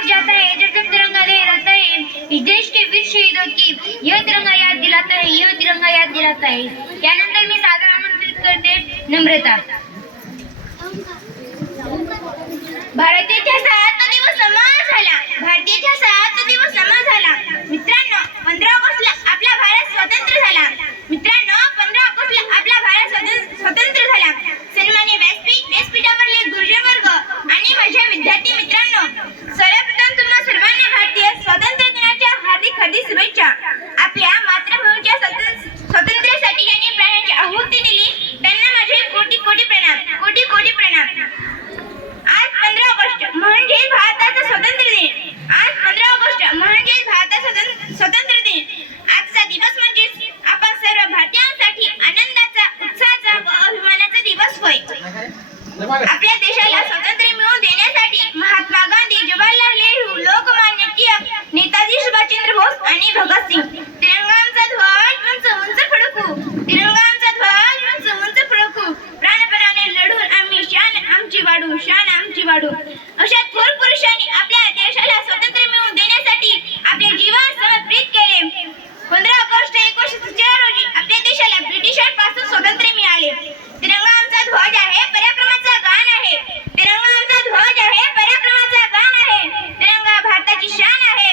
उड़ जाता है जब जब तिरंगा लहराता है। इस देश के वीर शहीदों की यह तिरंगा याद दिलाता है यह तिरंगा याद दिलाता है। त्यानंतर मी सादर आमंत्रित करते नम्रता। भारतीय सात दिवस समाज झाला. भारतीय सात दिवस समाज झाला. मित्रांनो पंधरा ऑगस्टला आपला भारत स्वतंत्र झाला. एखादी शुभेच्छा. आपल्या मातृभूमीच्या स्वातंत्र्यासाठी ज्यांनी प्राणांची आहुती दिली त्यांना माझे कोटी कोटी प्रणाम. कोटी कोटी प्रणाम. आज पंधरा ऑगस्ट म्हणजे भारताचा स्वातंत्र्य दिन. आज पंधरा ऑगस्ट म्हणजे भारताचा स्वतंत्र दिन. आजचा दिवस म्हणजे आपण सर्व भारतीयांसाठी आनंदाचा उत्साहाचा व अभिमानाचा दिवस होय. आपल्या देशाला स्वतंत्र काढू. अशा थोर पुरुषांनी आपल्या देशाला स्वातंत्र्य मिळवून देण्यासाठी आपले जीवन समर्पित केले. पंधरा ऑगस्ट एकोणीशे सत्तेचाळीस रोजी आपल्या देशाला ब्रिटिशांपासून स्वातंत्र्य मिळाले. तिरंगा आमचा ध्वज आहे पराक्रमाचा गान आहे. तिरंगा आमचा ध्वज आहे पराक्रमाचा गान आहे. तिरंगा भारताची शान आहे.